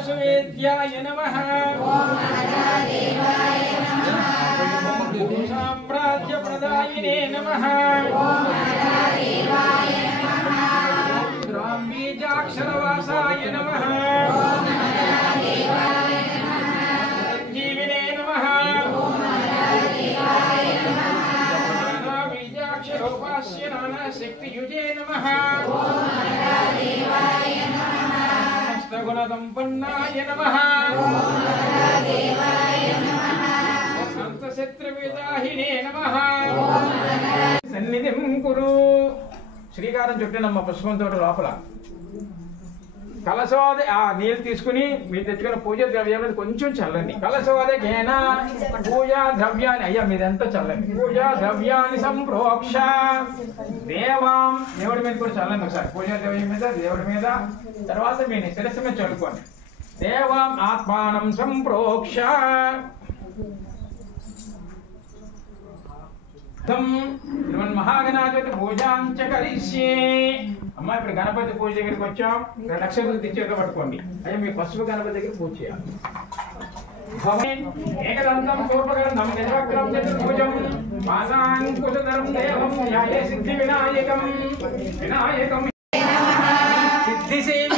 सुवेद्याय नमः साम्राज्यप्रदायिने नमः बीजाक्षरवासाय नमः जीविने नमः बीजाक्षरोपास्य नानाशक्तियुजे नमः गुणसंपन्नाय नमः शत्रुविदाहिने नमः सन्निधिं कुरु శ్రీకారం చుట్టనమ్మ పుష్పంతో లోపల కలశోదే ఆ నీళ్ళు తీసుకుని మీరు తెచ్చుకున్న పూజ ద్రవ్యం మీద కొంచెం చల్లండి కలశోదే ఘేన పూజా ద్రవ్యాన్ని అయ్యా మీదంతా చల్లండి పూజా ద్రవ్యాన్ని సంప్రోక్ష దేవాం దేవుడి మీద కూడా చల్లండి ఒకసారి పూజా ద్రవ్యం మీద దేవుడి మీద తర్వాత మీ శిరస్సు మీద చల్లుకోండి దేవాం ఆత్మానం సంప్రోక్ష మహాగణాధిపతి పూజాంచ కరిష్యే అమ్మా ఇప్పుడు గణపతి పూజ దగ్గరికి వచ్చాం లక్షలు తెచ్చేక పట్టుకోండి అయ్యా మీ పసుపు గణపతి దగ్గర పూజ చేయాలి ఏకదంతం పూర్వగంధం నిజవక్రం చతుర్భుజం మాసాంకుశధరం దేవం ధ్యాయే సిద్ధి వినాయకం సిద్ధిసేవి